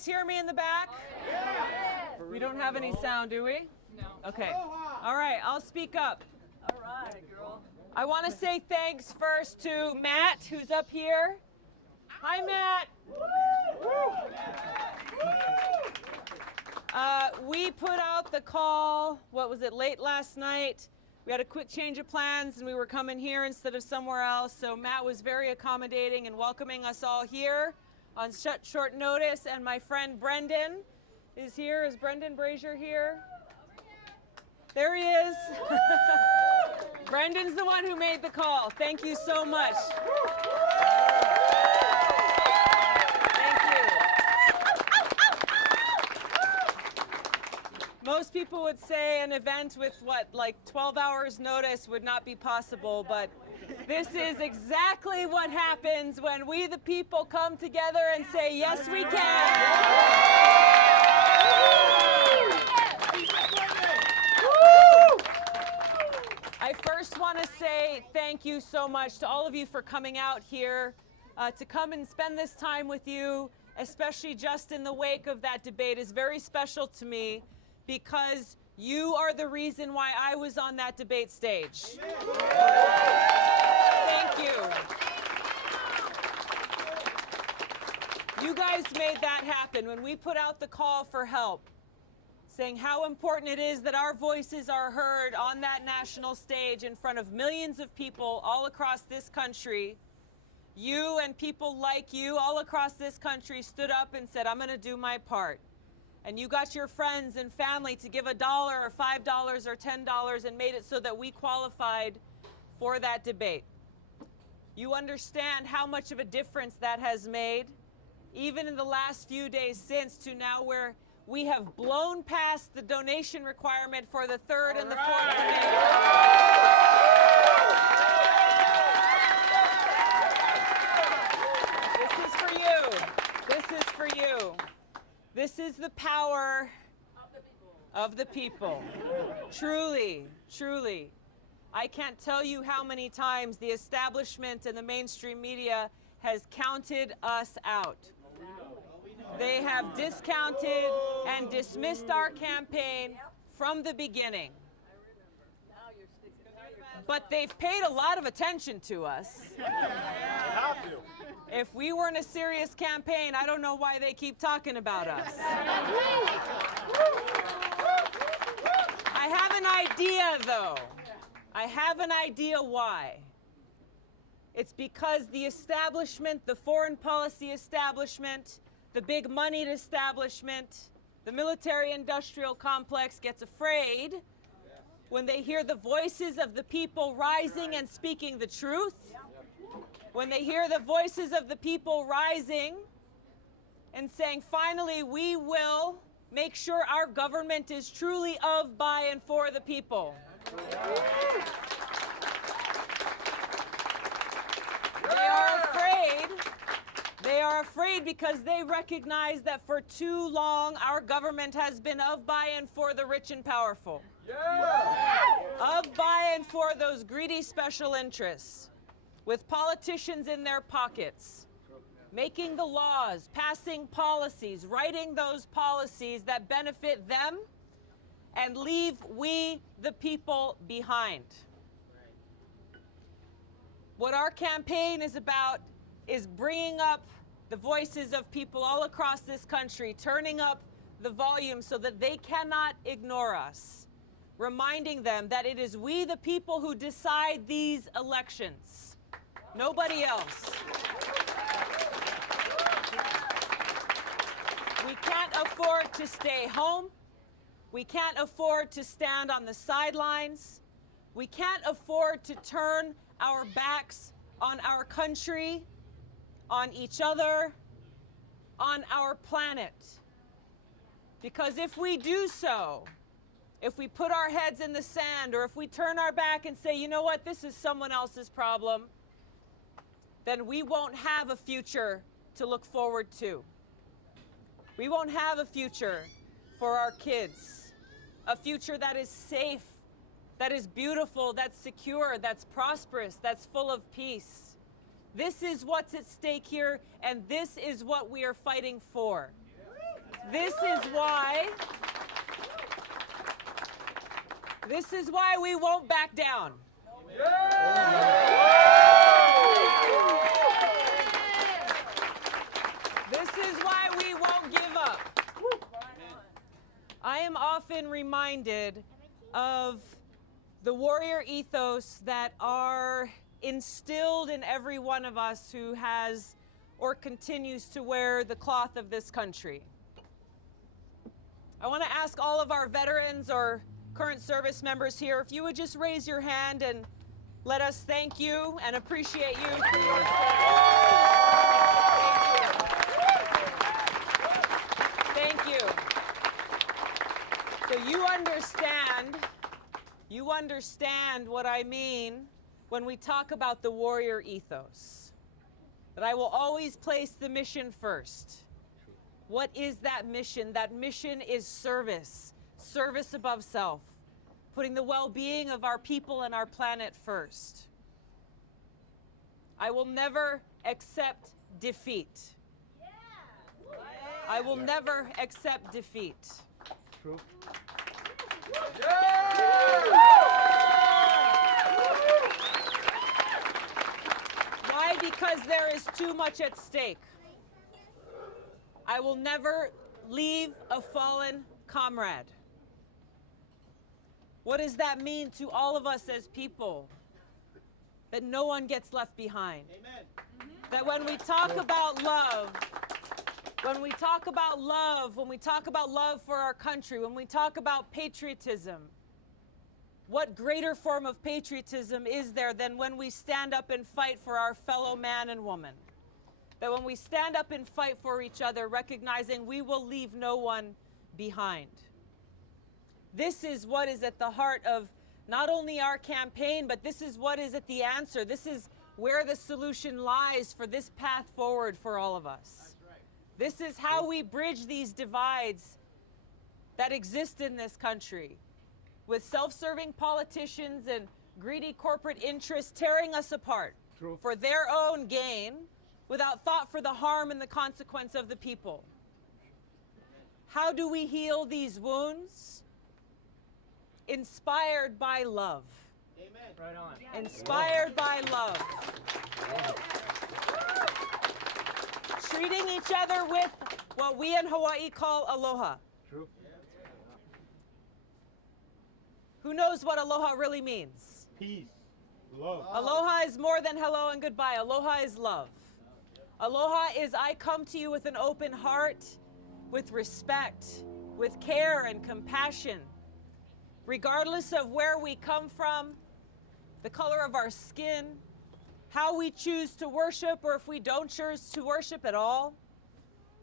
guys hear me in the back? We don't have any sound, do we? No. Okay. All right, I'll speak up. All right, girl. I want to say thanks first to Matt, who's up here. Hi, Matt. We put out the call, what was it, late last night. We had a quick change of plans and we were coming here instead of somewhere else. So Matt was very accommodating and welcoming us all here on short notice. And my friend Brendan is here. Is Brendan Brazier here? There he is. Brendan's the one who made the call. Thank you so much. Most people would say an event with, like 12 hours notice would not be possible, but this is exactly what happens when we the people come together and say, yes, we can. I first want to say thank you so much to all of you for coming out here, to come and spend this time with you, especially just in the wake of that debate, is very special to me. Because you are the reason why I was on that debate stage. Thank you. You guys made that happen when we put out the call for help, saying how important it is that our voices are heard on that national stage in front of millions of people all across this country. You and people like you all across this country stood up and said, I'm going to do my part. And you got your friends and family to give $1 or $5 or $10 and made it so that we qualified for that debate. You understand how much of a difference that has made, even in the last few days since to now, where we have blown past the donation requirement for the third and the fourth debate. This is for you. This is for you. This is the power of the people. Truly, truly. I can't tell you how many times the establishment and the mainstream media has counted us out. They have discounted and dismissed our campaign from the beginning. But they've paid a lot of attention to us. If we weren't a serious campaign, I don't know why they keep talking about us. I have an idea, though. I have an idea why. It's because the establishment, the foreign policy establishment, the big moneyed establishment, the military-industrial complex gets afraid when they hear the voices of the people rising and speaking the truth. When they hear the voices of the people rising and saying, finally, we will make sure our government is truly of, by, and for the people. They are afraid. They are afraid because they recognize that for too long, our government has been of, by, and for the rich and powerful. Of, by, and for those greedy special interests, with politicians in their pockets, making the laws, passing policies, writing those policies that benefit them and leave we, the people, behind. What our campaign is about is bringing up the voices of people all across this country, turning up the volume so that they cannot ignore us, reminding them that it is we, the people, who decide these elections. Nobody else. We can't afford to stay home. We can't afford to stand on the sidelines. We can't afford to turn our backs on our country, on each other, on our planet. Because if we do so, if we put our heads in the sand, or if we turn our back and say, you know what, this is someone else's problem, then we won't have a future to look forward to. We won't have a future for our kids, a future that is safe, that is beautiful, that's secure, that's prosperous, that's full of peace. This is what's at stake here, and this is what we are fighting for. This is why we won't back down. This is why we won't give up. I am often reminded of the warrior ethos that are instilled in every one of us who has or continues to wear the cloth of this country. I want to ask all of our veterans or current service members here, if you would just raise your hand and let us thank you and appreciate you for your service. Thank you. So you understand what I mean when we talk about the warrior ethos. That I will always place the mission first. What is that mission? That mission is service. Service above self. Putting the well-being of our people and our planet first. I will never accept defeat. I will never accept defeat. True. Why? Because there is too much at stake. I will never leave a fallen comrade. What does that mean to all of us as people? That no one gets left behind. Amen. That when we talk about love, when we talk about love for our country, when we talk about patriotism, what greater form of patriotism is there than when we stand up and fight for our fellow man and woman? That when we stand up and fight for each other, recognizing we will leave no one behind. This is what is at the heart of not only our campaign, but this is what is at the answer. This is where the solution lies for this path forward for all of us. This is how we bridge these divides that exist in this country, with self-serving politicians and greedy corporate interests tearing us apart for their own gain, without thought for the harm and the consequence of the people. How do we heal these wounds? Inspired by love. Amen. Right on. Inspired by love. Treating each other with what we in Hawaii call aloha. True. Who knows what aloha really means? Peace. Love. Aloha is more than hello and goodbye. Aloha is love. Aloha is I come to you with an open heart, with respect, with care and compassion, regardless of where we come from, the color of our skin, how we choose to worship, or if we don't choose to worship at all,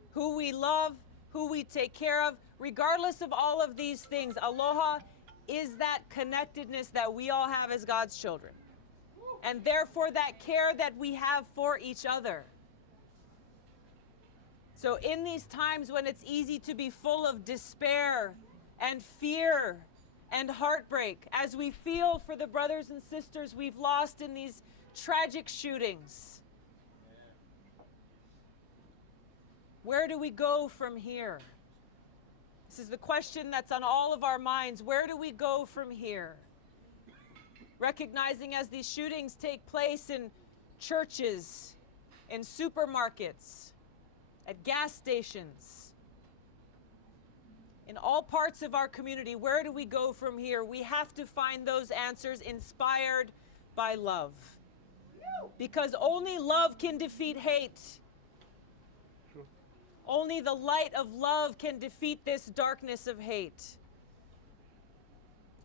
who we love, who we take care of, regardless of all of these things, aloha is that connectedness that we all have as God's children. And therefore that care that we have for each other. So in these times when it's easy to be full of despair and fear and heartbreak, as we feel for the brothers and sisters we've lost in these tragic shootings, where do we go from here? This is the question that's on all of our minds. Where do we go from here? Recognizing as these shootings take place in churches, in supermarkets, at gas stations, in all parts of our community, where do we go from here? We have to find those answers inspired by love. Because only love can defeat hate. True. Only the light of love can defeat this darkness of hate.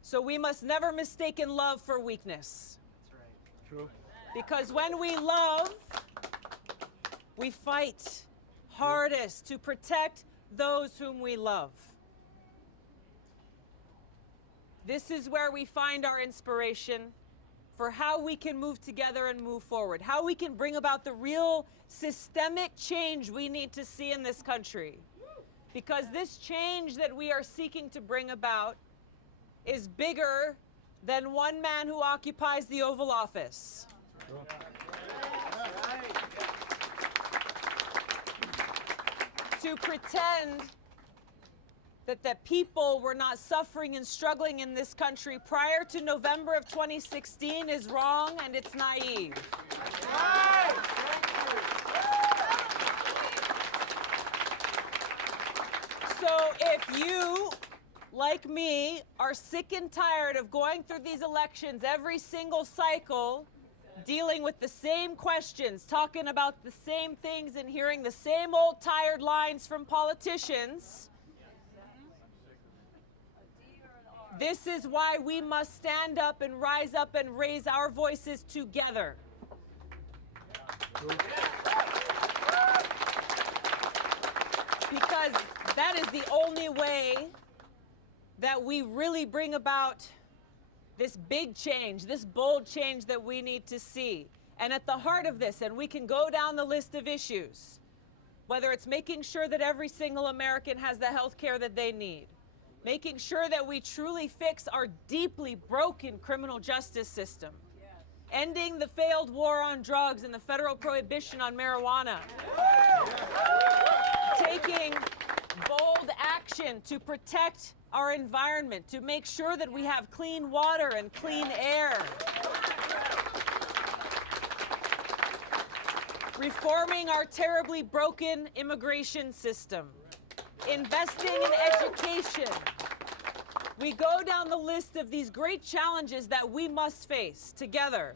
So we must never mistake love for weakness. That's right. True. Because when we love, we fight hardest to protect those whom we love. This is where we find our inspiration for how we can move together and move forward, how we can bring about the real systemic change we need to see in this country. Because this change that we are seeking to bring about is bigger than one man who occupies the Oval Office. To pretend that the people were not suffering and struggling in this country prior to November of 2016 is wrong and it's naive. So if you, like me, are sick and tired of going through these elections every single cycle, dealing with the same questions, talking about the same things and hearing the same old tired lines from politicians, this is why we must stand up and rise up and raise our voices together. Because that is the only way that we really bring about this big change, this bold change that we need to see. And at the heart of this, and we can go down the list of issues, whether it's making sure that every single American has the health care that they need, making sure that we truly fix our deeply broken criminal justice system, ending the failed war on drugs and the federal prohibition on marijuana, taking bold action to protect our environment, to make sure that we have clean water and clean air, reforming our terribly broken immigration system, investing in education. We go down the list of these great challenges that we must face together,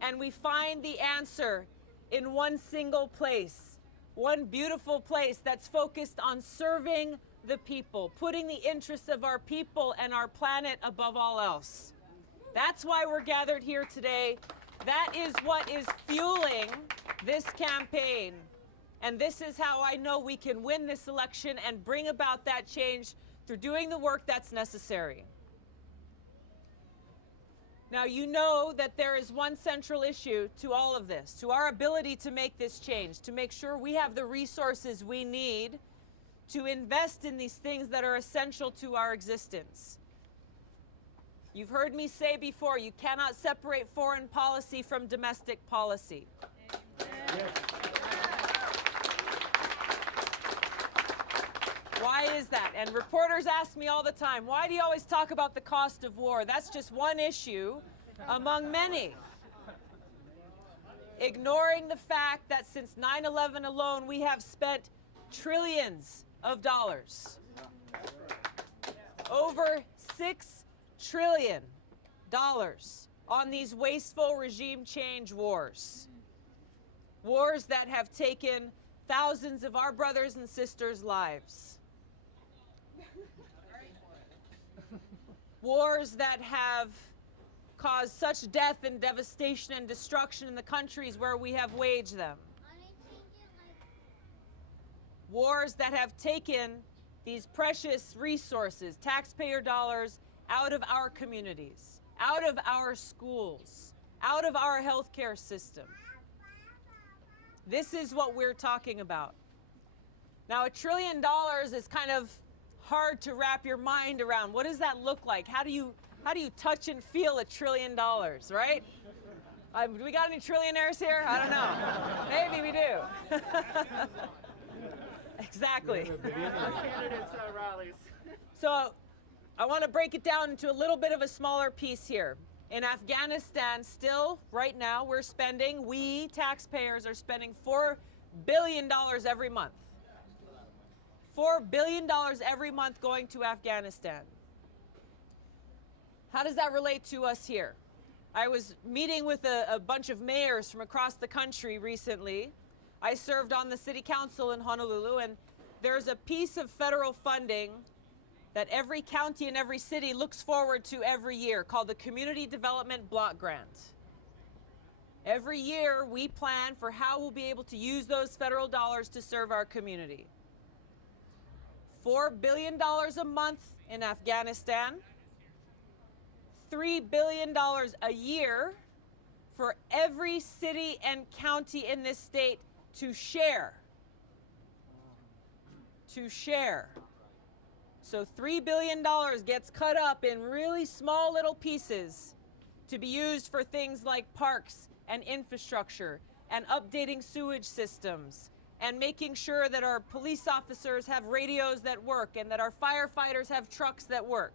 and we find the answer in one single place, one beautiful place that's focused on serving the people, putting the interests of our people and our planet above all else. That's why we're gathered here today. That is what is fueling this campaign. And this is how I know we can win this election and bring about that change through doing the work that's necessary. Now, you know that there is one central issue to all of this, to our ability to make this change, to make sure we have the resources we need to invest in these things that are essential to our existence. You've heard me say before, you cannot separate foreign policy from domestic policy. Why is that? And reporters ask me all the time, why do you always talk about the cost of war? That's just one issue among many. Ignoring the fact that since 9/11 alone, we have spent trillions of dollars. Over $6 trillion on these wasteful regime change wars. Wars that have taken thousands of our brothers and sisters' lives. Wars that have caused such death and devastation and destruction in the countries where we have waged them. Wars that have taken these precious resources, taxpayer dollars, out of our communities, out of our schools, out of our healthcare system. This is what we're talking about. Now, $1 trillion is kind of hard to wrap your mind around. What does that look like? How do you touch and feel $1 trillion, right? Do we got any trillionaires here? I don't know. Maybe we do. Exactly. Candidates rallies. So I want to break it down into a little bit of a smaller piece here. In Afghanistan, still, right now, we taxpayers are spending $4 billion every month. $4 billion every month going to Afghanistan. How does that relate to us here? I was meeting with a bunch of mayors from across the country recently. I served on the city council in Honolulu, and there's a piece of federal funding that every county and every city looks forward to every year called the Community Development Block Grant. Every year, we plan for how we'll be able to use those federal dollars to serve our community. $4 billion a month in Afghanistan, $3 billion a year for every city and county in this state to share. To share. So $3 billion gets cut up in really small little pieces to be used for things like parks and infrastructure and updating sewage systems and making sure that our police officers have radios that work and that our firefighters have trucks that work.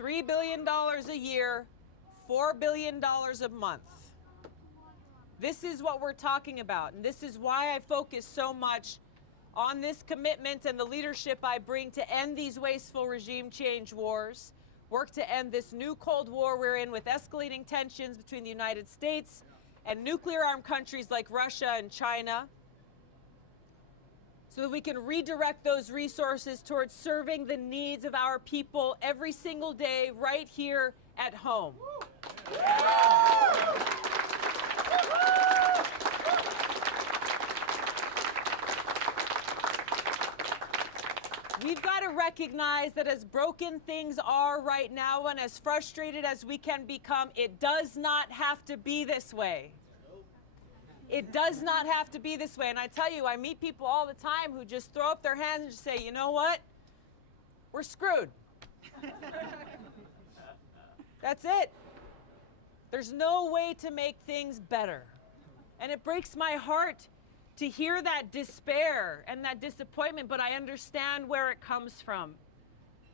$3 billion a year, $4 billion a month. This is what we're talking about, and this is why I focus so much on this commitment and the leadership I bring to end these wasteful regime change wars, work to end this new Cold War we're in with escalating tensions between the United States and nuclear-armed countries like Russia and China, so that we can redirect those resources towards serving the needs of our people every single day right here at home. We've got to recognize that as broken things are right now and as frustrated as we can become, it does not have to be this way. It does not have to be this way. And I tell you, I meet people all the time who just throw up their hands and say, you know what? We're screwed. That's it. There's no way to make things better. And it breaks my heart to hear that despair and that disappointment, but I understand where it comes from.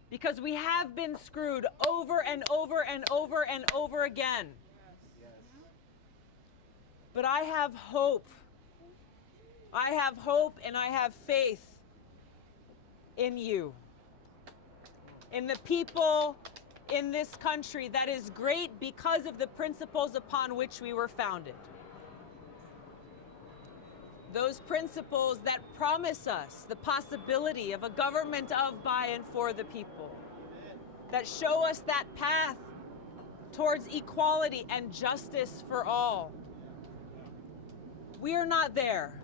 Because we have been screwed over and over and over and over again. But I have hope. I have hope and I have faith in you, in the people in this country that is great because of the principles upon which we were founded. Those principles that promise us the possibility of a government of, by, and for the people, that show us that path towards equality and justice for all. We are not there.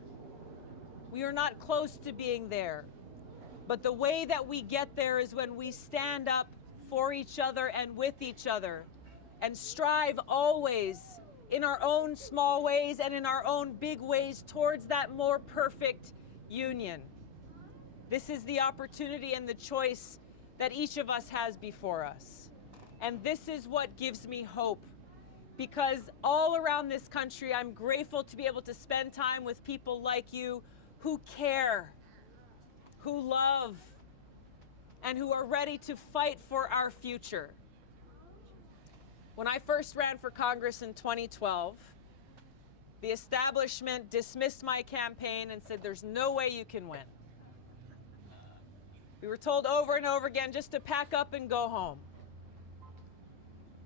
We are not close to being there. But the way that we get there is when we stand up for each other and with each other and strive always in our own small ways and in our own big ways towards that more perfect union. This is the opportunity and the choice that each of us has before us. And this is what gives me hope, because all around this country, I'm grateful to be able to spend time with people like you who care, who love, and who are ready to fight for our future. When I first ran for Congress in 2012, the establishment dismissed my campaign and said, there's no way you can win. We were told over and over again just to pack up and go home.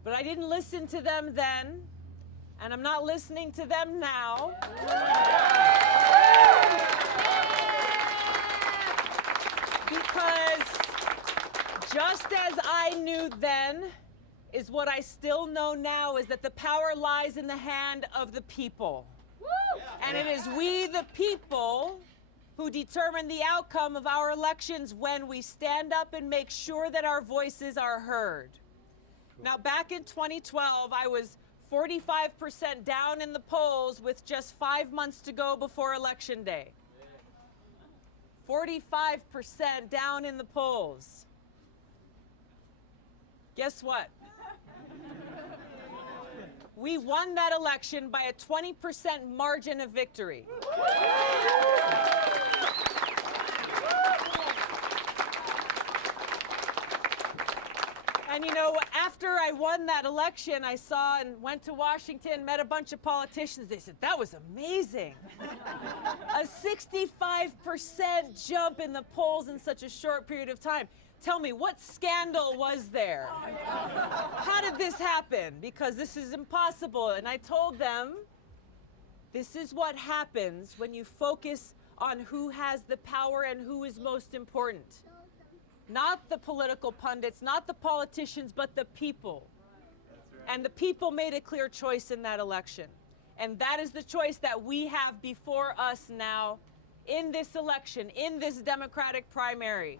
But I didn't listen to them then, and I'm not listening to them now. Because just as I knew then, is what I still know now, is that the power lies in the hand of the people. And it is we, the people, who determine the outcome of our elections when we stand up and make sure that our voices are heard. Now, back in 2012, I was 45% down in the polls with just 5 months to go before Election Day. 45% down in the polls. Guess what? We won that election by a 20% margin of victory. And you know, after I won that election, I saw and went to Washington, met a bunch of politicians. They said, that was amazing. A 65% jump in the polls in such a short period of time. Tell me, what scandal was there? How did this happen? Because this is impossible. And I told them, this is what happens when you focus on who has the power and who is most important. Not the political pundits, not the politicians, but the people. And the people made a clear choice in that election. And that is the choice that we have before us now in this election, in this Democratic primary.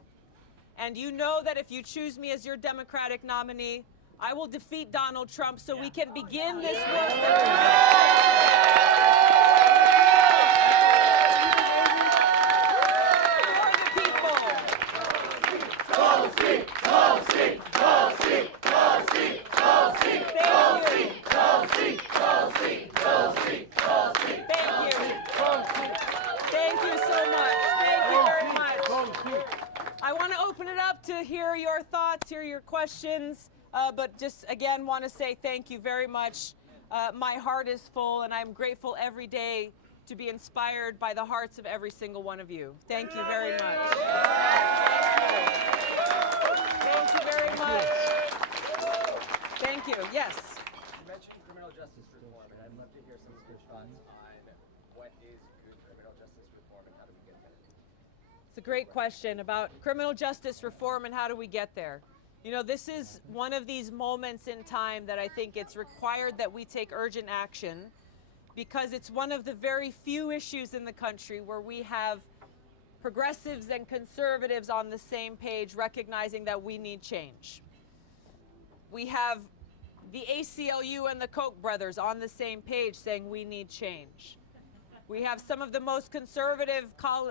And you know that if you choose me as your Democratic nominee, I will defeat Donald Trump so we can begin this work for the people. Tulsi, Tulsi, Tulsi, Tulsi, Tulsi, Tulsi, Tulsi, Tulsi, Tulsi, Tulsi, Thank you. open it up to hear your thoughts, hear your questions, but just again want to say thank you very much. My heart is full, and I'm grateful every day to be inspired by the hearts of every single one of you. Thank you very much. Thank you very much. Thank you. Yes. You mentioned criminal justice reform, and I'd love to hear some of your thoughts on what is good criminal justice reform and how do we get there? It's a great question about criminal justice reform and how do we get there. You know, this is one of these moments in time that I think it's required that we take urgent action, because it's one of the very few issues in the country where we have progressives and conservatives on the same page recognizing that we need change. We have the ACLU and the Koch brothers on the same page saying we need change. We have some of the most conservative,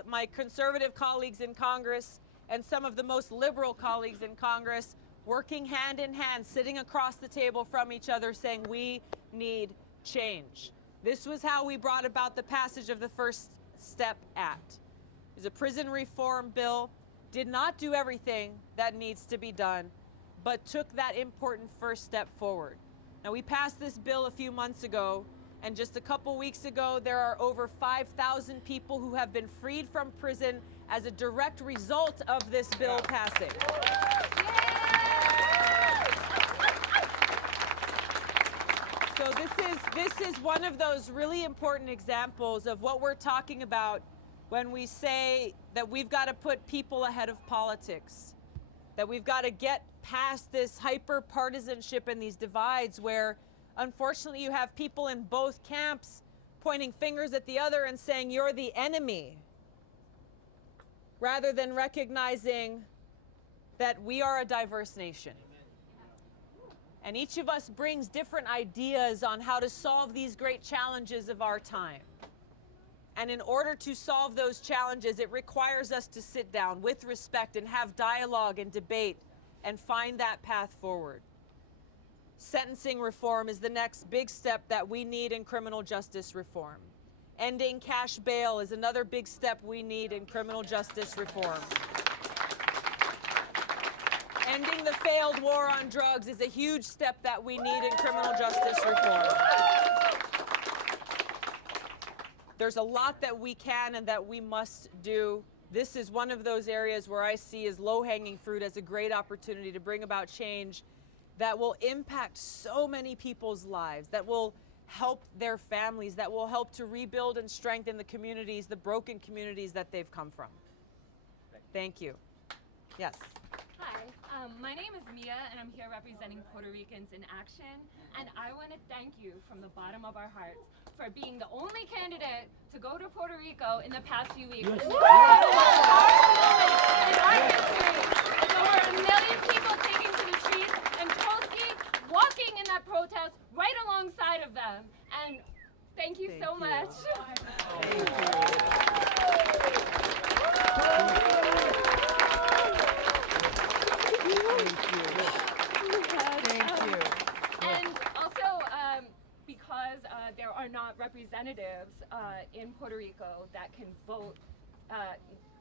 my conservative colleagues in Congress and some of the most liberal colleagues in Congress working hand in hand, sitting across the table from each other saying we need change. This was how we brought about the passage of the First Step Act. It was a prison reform bill, did not do everything that needs to be done, but took that important first step forward. Now, we passed this bill a few months ago, and just a couple weeks ago, there are over 5,000 people who have been freed from prison as a direct result of this bill passing. So this is one of those really important examples of what we're talking about when we say that we've got to put people ahead of politics, that we've got to get past this hyper-partisanship and these divides where, unfortunately, you have people in both camps pointing fingers at the other and saying you're the enemy, rather than recognizing that we are a diverse nation. And each of us brings different ideas on how to solve these great challenges of our time. And in order to solve those challenges, it requires us to sit down with respect and have dialogue and debate and find that path forward. Sentencing reform is the next big step that we need in criminal justice reform. Ending cash bail is another big step we need in criminal justice reform. Ending the failed war on drugs is a huge step that we need in criminal justice reform. There's a lot that we can and that we must do. This is one of those areas where I see as low-hanging fruit, as a great opportunity to bring about change that will impact so many people's lives, that will help their families, that will help to rebuild and strengthen the communities, the broken communities that they've come from. Thank you. Yes. Hi, my name is Mia, and I'm here representing Puerto Ricans in Action. And I want to thank you from the bottom of our hearts for being the only candidate to go to Puerto Rico in the past few weeks. Yes. In our history, there were 1 million people taking to the streets, and Tulsi walking in that protest right alongside of them. And thank you so much. And also, because there are not representatives in Puerto Rico that can vote,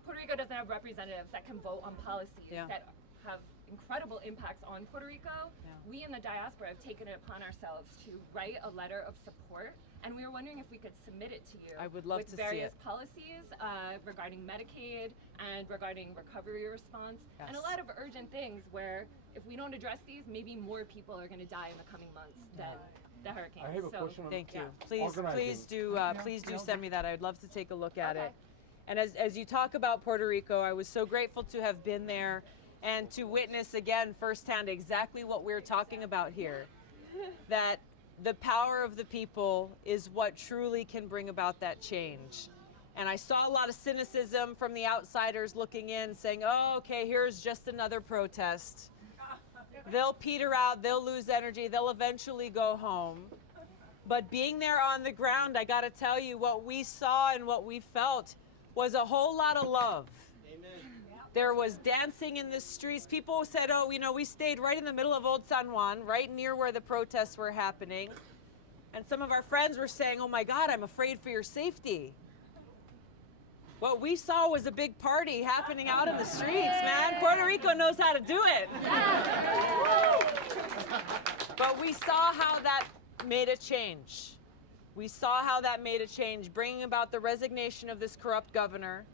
Puerto Rico doesn't have representatives that can vote on policies that have incredible impacts on Puerto Rico. We in the diaspora have taken it upon ourselves to write a letter of support, and we were wondering if we could submit it to you. I would love to see it. With various policies regarding Medicaid and regarding recovery response, and a lot of urgent things where if we don't address these, maybe more people are going to die in the coming months than the hurricane. I have a question on Thank you. organizing. Please do send me that. I'd love to take a look at it. And as you talk about Puerto Rico, I was so grateful to have been there and to witness again firsthand exactly what we're talking about here. That the power of the people is what truly can bring about that change. And I saw a lot of cynicism from the outsiders looking in, saying, oh, okay, here's just another protest. They'll peter out, they'll lose energy, they'll eventually go home. But being there on the ground, I gotta tell you, what we saw and what we felt was a whole lot of love. There was dancing in the streets. People said, oh, you know, we stayed right in the middle of Old San Juan, right near where the protests were happening. And some of our friends were saying, oh my God, I'm afraid for your safety. What we saw was a big party happening out in the streets, man. Puerto Rico knows how to do it. But we saw how that made a change. We saw how that made a change, bringing about the resignation of this corrupt governor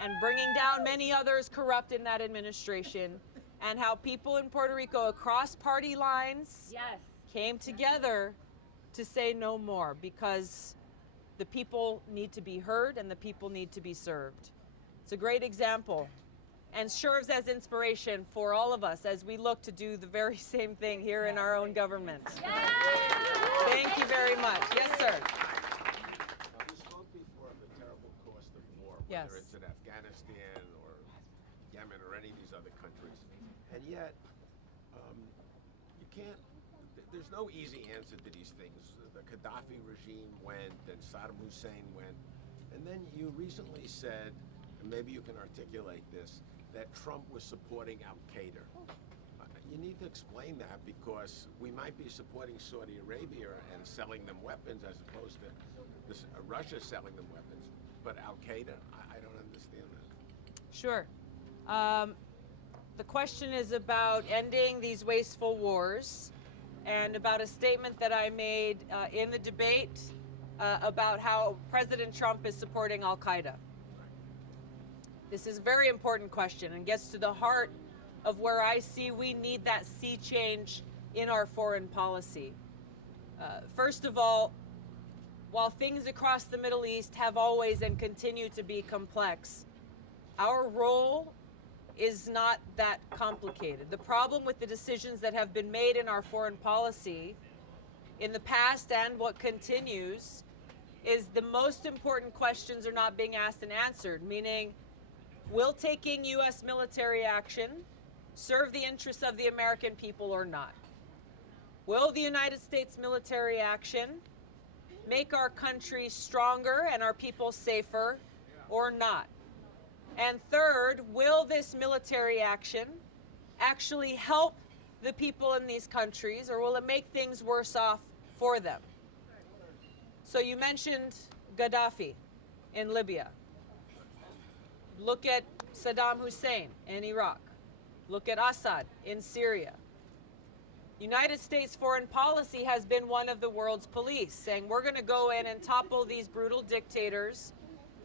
and bringing down many others corrupt in that administration, and how people in Puerto Rico across party lines came together to say no more, because the people need to be heard and the people need to be served. It's a great example and serves as inspiration for all of us as we look to do the very same thing here in our own government. Thank you very much. Yes, sir. You spoke before of the terrible cost of war, Yes. whether it's in Afghanistan or Yemen or any of these other countries. And yet, you can't, there's no easy answer to these things. The Gaddafi regime went, then Saddam Hussein went. And then you recently said, and maybe you can articulate this, that Trump was supporting Al-Qaeda. You need to explain that, because we might be supporting Saudi Arabia and selling them weapons as opposed to Russia selling them weapons. But Al-Qaeda, I don't understand that. Sure. The question is about ending these wasteful wars and about a statement that I made in the debate about how President Trump is supporting Al-Qaeda. This is a very important question and gets to the heart of where I see we need that sea change in our foreign policy. First of all, while things across the Middle East have always and continue to be complex, our role is not that complicated. The problem with the decisions that have been made in our foreign policy in the past and what continues is the most important questions are not being asked and answered, meaning, will taking U.S. military action serve the interests of the American people or not? Will the United States military action make our country stronger and our people safer or not? And third, will this military action actually help the people in these countries, or will it make things worse off for them? So you mentioned Gaddafi in Libya. Look at Saddam Hussein in Iraq. Look at Assad in Syria. United States foreign policy has been one of the world's police, saying we're going to go in and topple these brutal dictators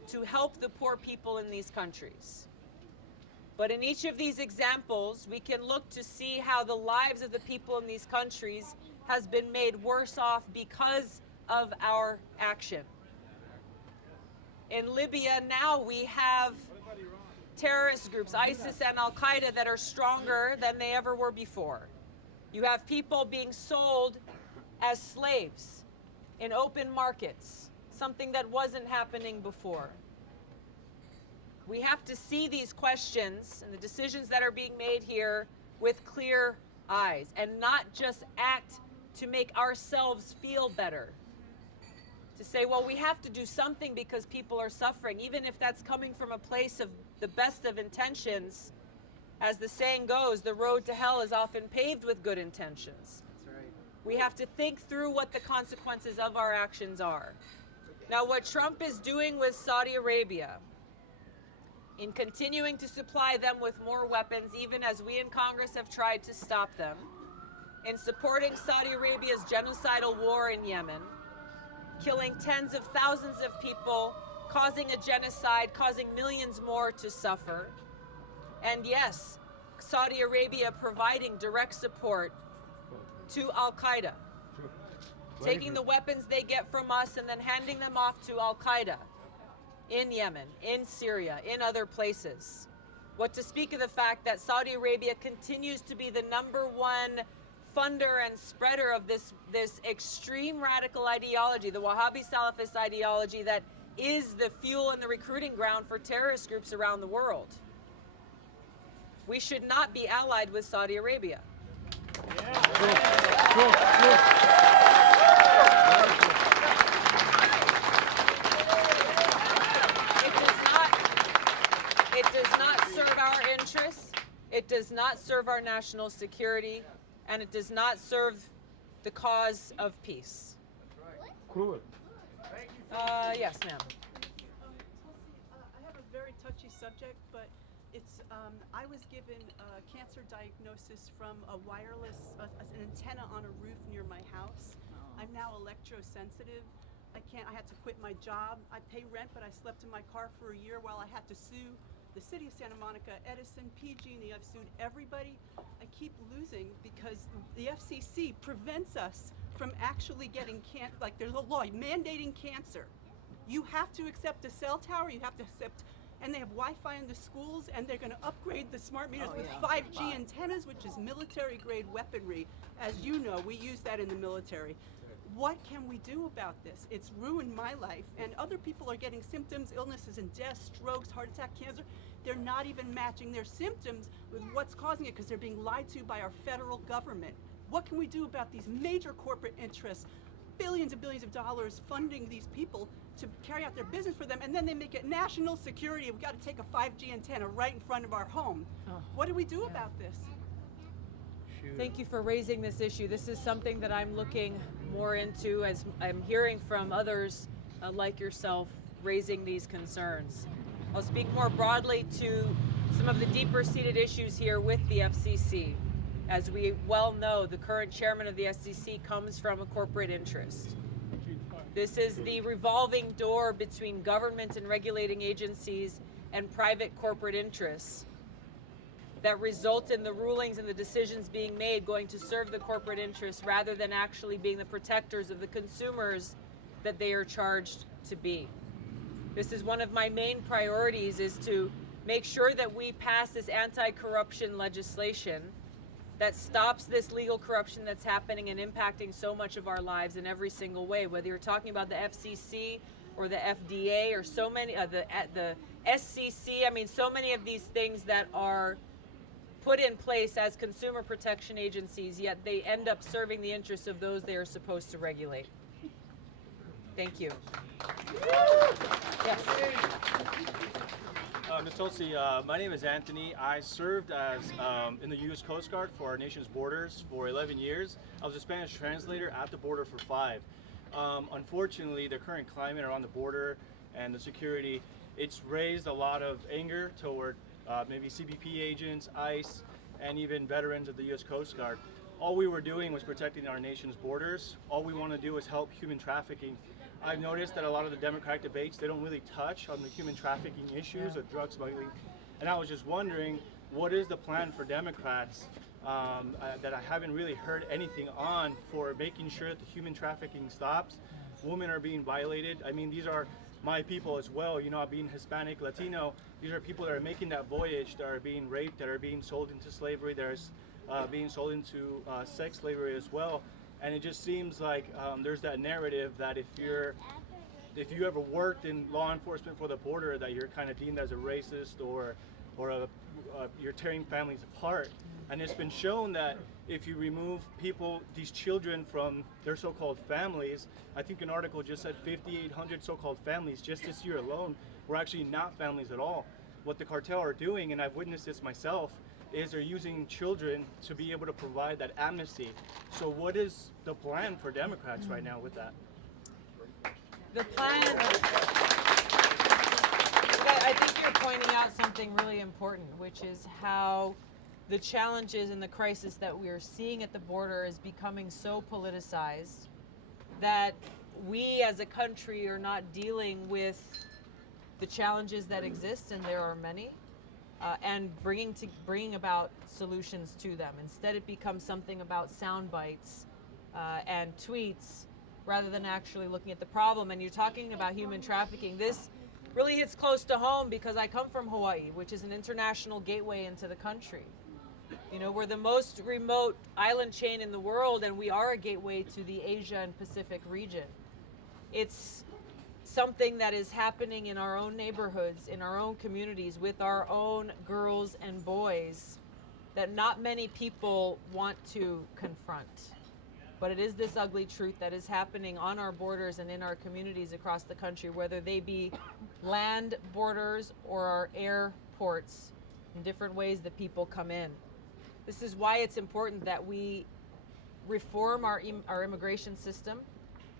to help the poor people in these countries. But in each of these examples, we can look to see how the lives of the people in these countries has been made worse off because of our action. In Libya now we have terrorist groups, ISIS and Al-Qaeda, that are stronger than they ever were before. You have people being sold as slaves in open markets, something that wasn't happening before. We have to see these questions and the decisions that are being made here with clear eyes and not just act to make ourselves feel better. To say, well, we have to do something because people are suffering, even if that's coming from a place of the best of intentions. As the saying goes, the road to hell is often paved with good intentions. That's right. We have to think through what the consequences of our actions are. Now, what Trump is doing with Saudi Arabia, in continuing to supply them with more weapons, even as we in Congress have tried to stop them, in supporting Saudi Arabia's genocidal war in Yemen, killing tens of thousands of people, causing a genocide, causing millions more to suffer. And yes, Saudi Arabia providing direct support to Al-Qaeda, taking the weapons they get from us and then handing them off to Al-Qaeda in Yemen, in Syria, in other places. What to speak of the fact that Saudi Arabia continues to be the #1 funder and spreader of this extreme radical ideology, the Wahhabi Salafist ideology that is the fuel and the recruiting ground for terrorist groups around the world. We should not be allied with Saudi Arabia. It does not serve our interests. It does not serve our national security, and it does not serve the cause of peace. Cruel. Yes, ma'am. Tulsi, subject, but it's, I was given a cancer diagnosis from a wireless, an antenna on a roof near my house. I'm now electrosensitive. I had to quit my job. I pay rent, but I slept in my car for a year while I had to sue the city of Santa Monica, Edison, PG&E. I've sued everybody. I keep losing because the FCC prevents us from actually getting like there's a law mandating cancer. You have to accept a cell tower, you have to accept, and they have Wi-Fi in the schools, and they're gonna upgrade the smart meters with 5G antennas, which is military grade weaponry. As you know, we use that in the military. What can we do about this? It's ruined my life, and other people are getting symptoms, illnesses, and deaths, strokes, heart attack, cancer. They're not even matching their symptoms with what's causing it because they're being lied to by our federal government. What can we do about these major corporate interests, billions and billions of dollars funding these people to carry out their business for them, and then they make it national security. We've got to take a 5G antenna right in front of our home. What do we do about this? Thank you for raising this issue. This is something that I'm looking more into as I'm hearing from others like yourself raising these concerns. I'll speak more broadly to some of the deeper seated issues here with the FCC. As we well know, the current chairman of the FCC comes from a corporate interest. This is the revolving door between government and regulating agencies and private corporate interess that result in the rulings and the decisions being made going to serve the corporate interests rather than actually being the protectors of the consumers that they are charged to be. This is one of my main priorities, is to make sure that we pass this anti-corruption legislation that stops this legal corruption that's happening and impacting so much of our lives in every single way, whether you're talking about the FCC or the FDA or so many, the SCC, I mean, so many of these things that are put in place as consumer protection agencies, yet they end up serving the interests of those they are supposed to regulate. Thank you. Yes. Ms. Tulsi, my name is Anthony. I served as in the U.S. Coast Guard for our nation's borders for 11 years. I was a Spanish translator at the border for 5. Unfortunately, the current climate around the border and the security, it's raised a lot of anger toward maybe CBP agents, ICE, and even veterans of the U.S. Coast Guard. All we were doing was protecting our nation's borders. All we want to do is help human trafficking. I've noticed that a lot of the Democratic debates, they don't really touch on the human trafficking issues of drug smuggling. And I was just wondering, what is the plan for Democrats that I haven't really heard anything on for making sure that the human trafficking stops? Women are being violated. I mean, these are my people as well, you know, being Hispanic, Latino. These are people that are making that voyage, that are being raped, that are being sold into slavery, that are being sold into sex slavery as well. And it just seems like there's that narrative that if you ever worked in law enforcement for the border, that you're kind of deemed as a racist or you're tearing families apart. And it's been shown that if you remove people, these children, from their so-called families, I think an article just said 5,800 so-called families just this year alone were actually not families at all. What the cartel are doing, and I've witnessed this myself, is they're using children to be able to provide that amnesty. So what is the plan for Democrats right now with that? The plan, I think you're pointing out something really important, which is how the challenges and the crisis that we are seeing at the border is becoming so politicized that we as a country are not dealing with the challenges that exist, and there are many, and bringing about solutions to them. Instead, it becomes something about sound bites and tweets rather than actually looking at the problem. And you're talking about human trafficking. This really hits close to home because I come from Hawaii, which is an international gateway into the country. You know, we're the most remote island chain in the world, and we are a gateway to the Asia and Pacific region. It's something that is happening in our own neighborhoods, in our own communities, with our own girls and boys that not many people want to confront. But it is this ugly truth that is happening on our borders and in our communities across the country, whether they be land borders or our airports, in different ways that people come in. This is why it's important that we reform our immigration system,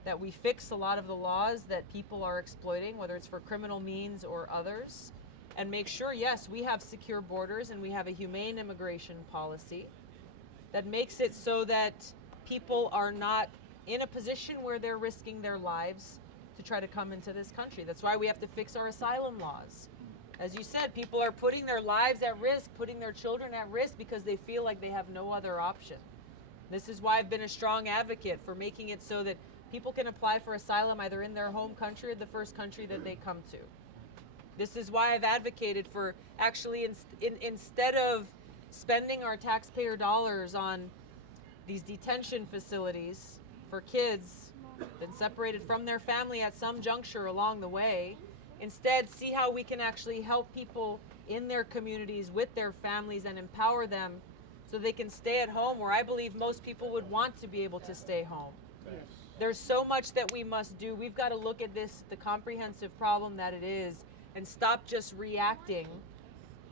that we fix a lot of the laws that people are exploiting, whether it's for criminal means or others, and make sure, yes, we have secure borders and we have a humane immigration policy that makes it so that people are not in a position where they're risking their lives to try to come into this country. That's why we have to fix our asylum laws. As you said, people are putting their lives at risk, putting their children at risk because they feel like they have no other option. This is why I've been a strong advocate for making it so that people can apply for asylum either in their home country or the first country that they come to. This is why I've advocated for actually instead of spending our taxpayer dollars on these detention facilities for kids then separated from their family at some juncture along the way, instead see how we can actually help people in their communities with their families and empower them so they can stay at home where I believe most people would want to be able to stay home. There's so much that we must do. We've got to look at this, the comprehensive problem that it is, and stop just reacting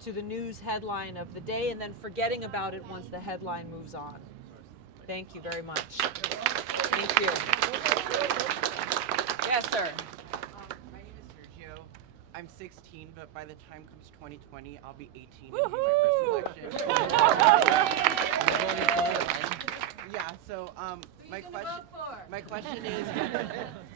to the news headline of the day and then forgetting about it once the headline moves on. Thank you very much. Thank you. Yes, sir. My name is Sergio. I'm 16, but by the time comes 2020, I'll be 18 and Woohoo! be my first election. Yeah, so my question is,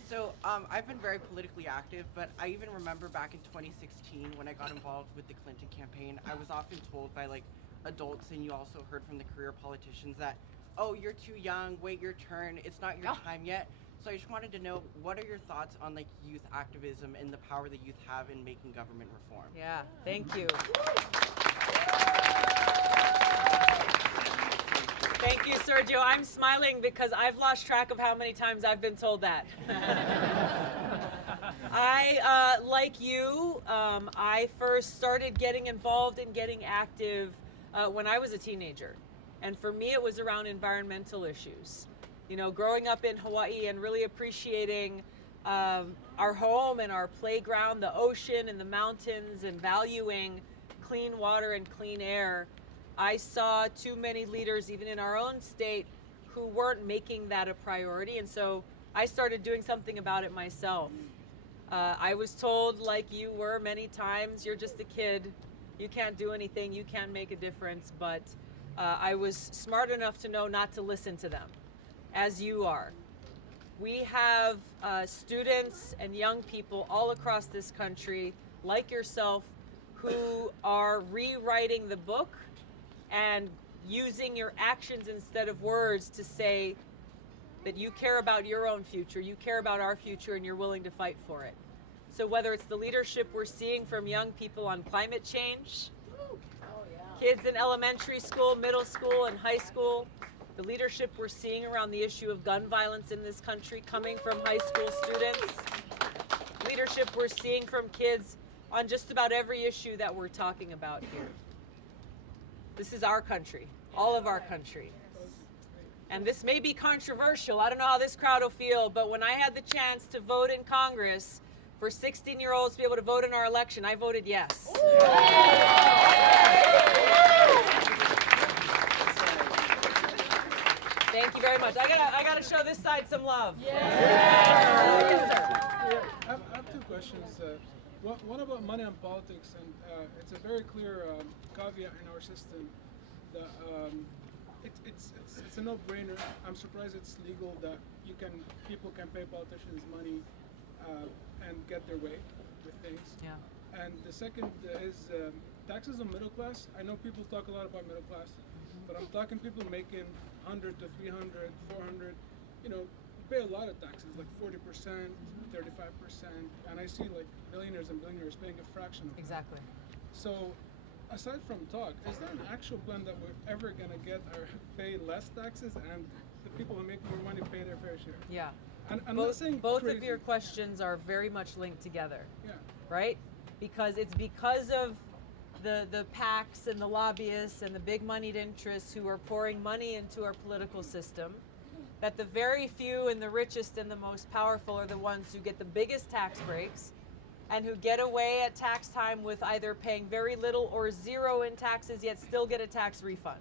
so I've been very politically active, but I even remember back in 2016 when I got involved with the Clinton campaign, I was often told by like adults, and you also heard from the career politicians that, oh, you're too young, wait your turn, it's not your time yet. So I just wanted to know, what are your thoughts on like youth activism and the power that youth have in making government reform? Yeah, thank you. Thank you, Sergio. I'm smiling because I've lost track of how many times I've been told that. I, like you, I first started getting involved and getting active when I was a teenager. And for me, it was around environmental issues. You know, growing up in Hawaii and really appreciating our home and our playground, the ocean and the mountains, and valuing clean water and clean air, I saw too many leaders, even in our own state, who weren't making that a priority. And so I started doing something about it myself. I was told, like you were many times, you're just a kid, you can't do anything, you can't make a difference. But I was smart enough to know not to listen to them, as you are. We have students and young people all across this country, like yourself, who are rewriting the book and using your actions instead of words to say that you care about your own future, you care about our future, and you're willing to fight for it. So whether it's the leadership we're seeing from young people on climate change, kids in elementary school, middle school, and high school, the leadership we're seeing around the issue of gun violence in this country coming from high school students, leadership we're seeing from kids on just about every issue that we're talking about here. This is our country, all of our country. And this may be controversial. I don't know how this crowd will feel, but when I had the chance to vote in Congress for 16-year-olds to be able to vote in our election, I voted yes. Thank you very much. I gotta show this side some love. Yes, sir. I have two questions. One about money and politics, and it's a very clear caveat in our system that it's a no-brainer. I'm surprised it's legal that people can pay politicians money and get their way with things. Yeah. And the second is taxes on middle class. I know people talk a lot about middle class, but I'm talking people making 100 to 300, 400. You know, pay a lot of taxes, like 40%, 35%, and I see like millionaires and billionaires paying a fraction of that. Exactly. So, aside from talk, is there an actual plan that we're ever gonna get or pay less taxes and the people who make more money pay their fair share? Yeah. And I'm not saying both crazy. of your questions are very much linked together. Yeah. Right? Because it's because of the PACs and the lobbyists and the big moneyed interests who are pouring money into our political system that the very few and the richest and the most powerful are the ones who get the biggest tax breaks and who get away at tax time with either paying very little or zero in taxes yet still get a tax refund.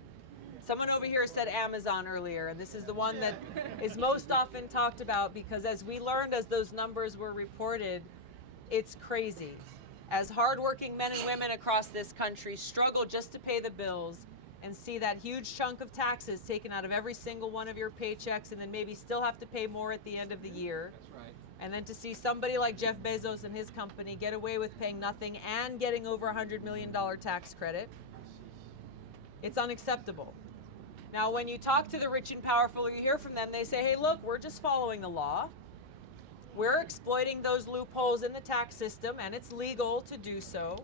Someone over here said Amazon earlier, and this is the one that is most often talked about because as we learned as those numbers were reported, it's crazy. as hardworking men and women across this country struggle just to pay the bills and see that huge chunk of taxes taken out of every single one of your paychecks and then maybe still have to pay more at the end of the year. That's right. And then to see somebody like Jeff Bezos and his company get away with paying nothing and getting over $100 million tax credit, it's unacceptable. Now, when you talk to the rich and powerful or you hear from them, they say, hey, look, we're just following the law. We're exploiting those loopholes in the tax system, and it's legal to do so.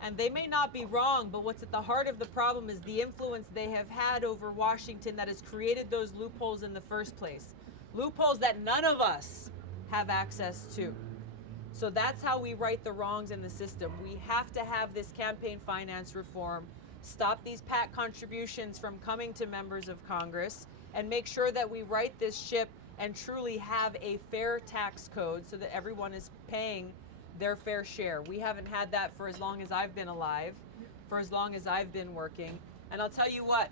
And they may not be wrong, but what's at the heart of the problem is the influence they have had over Washington that has created those loopholes in the first place. Loopholes that none of us have access to. So that's how we right the wrongs in the system. We have to have this campaign finance reform, stop these PAC contributions from coming to members of Congress, and make sure that we right this ship and truly have a fair tax code so that everyone is paying their fair share. We haven't had that for as long as I've been alive, for as long as I've been working. And I'll tell you what,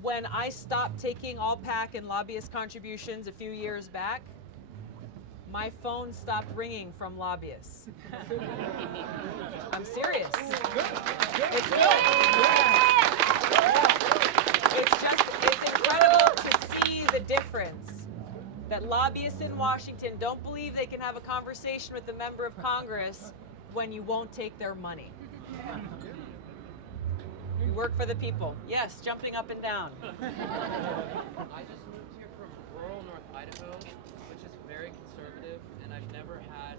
when I stopped taking all PAC and lobbyist contributions a few years back, my phone stopped ringing from lobbyists. I'm serious. It's good. It's incredible to see the difference that lobbyists in Washington don't believe they can have a conversation with a member of Congress when you won't take their money. You work for the people. Yes, jumping up and down. I just moved here from rural North Idaho, which is very conservative, and I've never had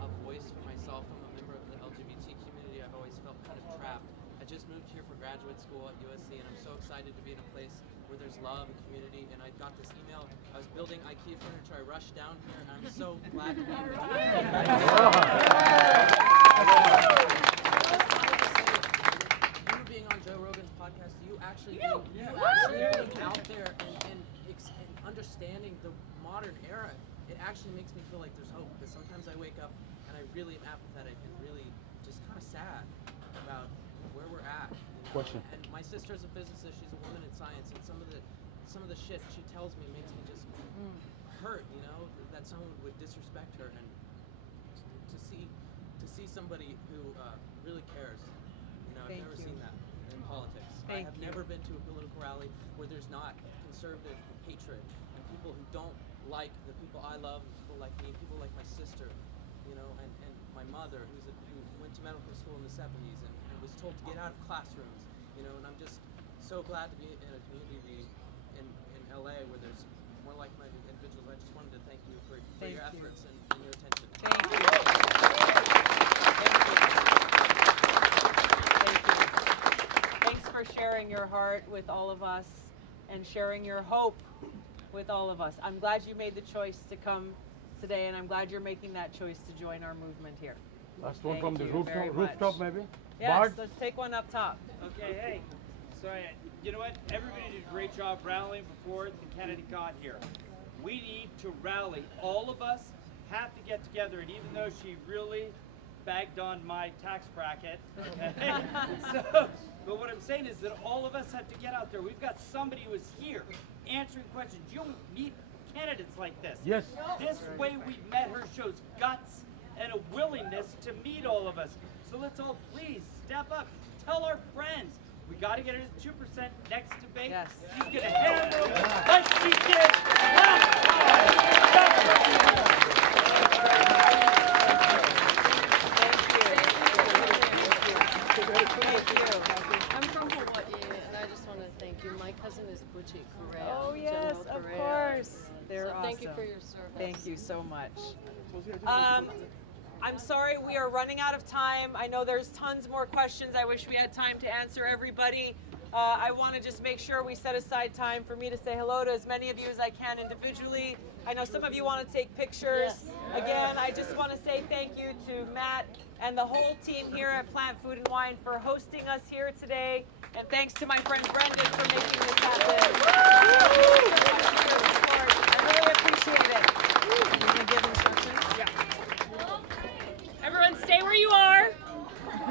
a voice for myself. I'm a member of the LGBT community. I've always felt kind of trapped. I just moved here for graduate school at USC, and I'm so excited to be in a place where there's love and community. And I got this email. I was building IKEA furniture. I rushed down here, and I'm so glad to be here. You being on Joe Rogan's podcast, you actually being out there and understanding the modern era, it actually makes me feel like there's hope. Because sometimes I wake up and I really am apathetic and really just kind of sad about where we're at. Question. And my sister's a physicist. She's a woman in science, and some of the shit she tells me makes me just hurt. You know, that someone would disrespect her, and to see somebody who really cares. You know, I've never seen that in politics. I have never been to a political rally where there's not conservative hatred and people who don't like the people I love, and people like me, people like my sister, you know, and my mother who went to medical school in the 70s and was told to get out of classrooms, you know, and I'm just so glad to be in a community in LA where there's more like-minded individuals. I just wanted to thank you for your efforts and your attention. Thank you. Thanks for sharing your heart with all of us and sharing your hope with all of us. I'm glad you made the choice to come today, and I'm glad you're making that choice to join our movement here. Last one Thank from the you very rooftop, much. maybe? Yes, Bart? let's take one up top. Okay, hey. So, you know what? Everybody did a great job rallying before the candidate got here. We need to rally. All of us have to get together, and even though she really bagged on my tax bracket, okay? But what I'm saying is that all of us have to get out there. We've got somebody who is here answering questions. You don't meet candidates like this. Yes. This way we met her shows guts and a willingness to meet all of us. So let's all please step up. Tell our friends. We got to get her to 2% next debate. Yes. She's going to handle like she did last time. I'm from Hawaii, and I just want to thank you. My cousin is Butchie Correa. Oh, yes, General of Correa. course. They're So awesome. thank you for your service. Thank you so much. I'm sorry we are running out of time. I know there's tons more questions. I wish we had time to answer everybody. I want to just make sure we set aside time for me to say hello to as many of you as I can individually. I know some of you want to take pictures. Yes. Again, I just want to say thank you to Matt and the whole team here at Plant Food and Wine for hosting us here today. And thanks to my friend Brendan for making this happen.